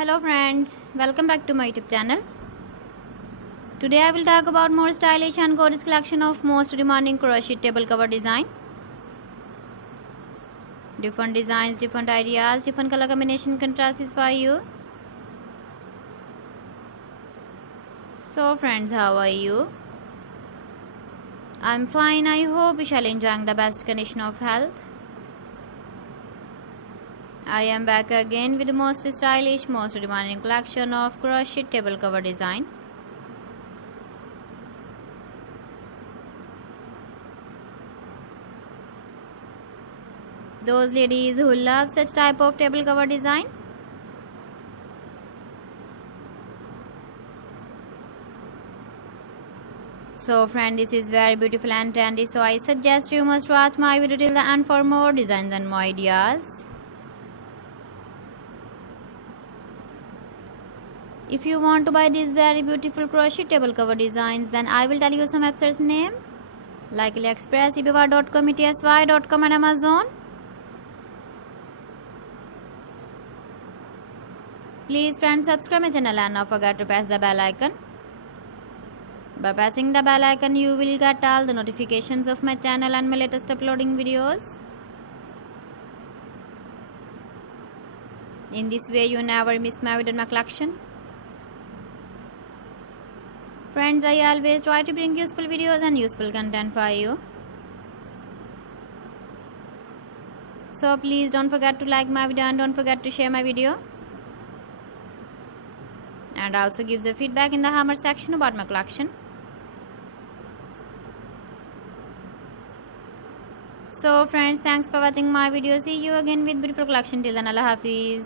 Hello friends, welcome back to my YouTube channel. Today I will talk about more stylish and gorgeous collection of most demanding crochet table cover design. Different designs, different ideas, different color combination contrasts for you. So friends, how are you? I'm fine. I hope you shall enjoying the best condition of health. I am back again with the most stylish, most demanding collection of crochet table cover design. Those ladies who love such type of table cover design, so friend, this is very beautiful and trendy, so I suggest you must watch my video till the end for more designs and more ideas. If you want to buy these very beautiful crochet table cover designs, then I will tell you some websites name like AliExpress, eBay.com, ETSY.com and Amazon. Please friends, subscribe my channel and not forget to press the bell icon. By pressing the bell icon, you will get all the notifications of my channel and my latest uploading videos. In this way, you never miss my video in my collection. Friends, I always try to bring useful videos and useful content for you. So please don't forget to like my video and don't forget to share my video. And also give the feedback in the comment section about my collection. So friends, thanks for watching my video. See you again with beautiful collection. Till then, Allah Hafiz.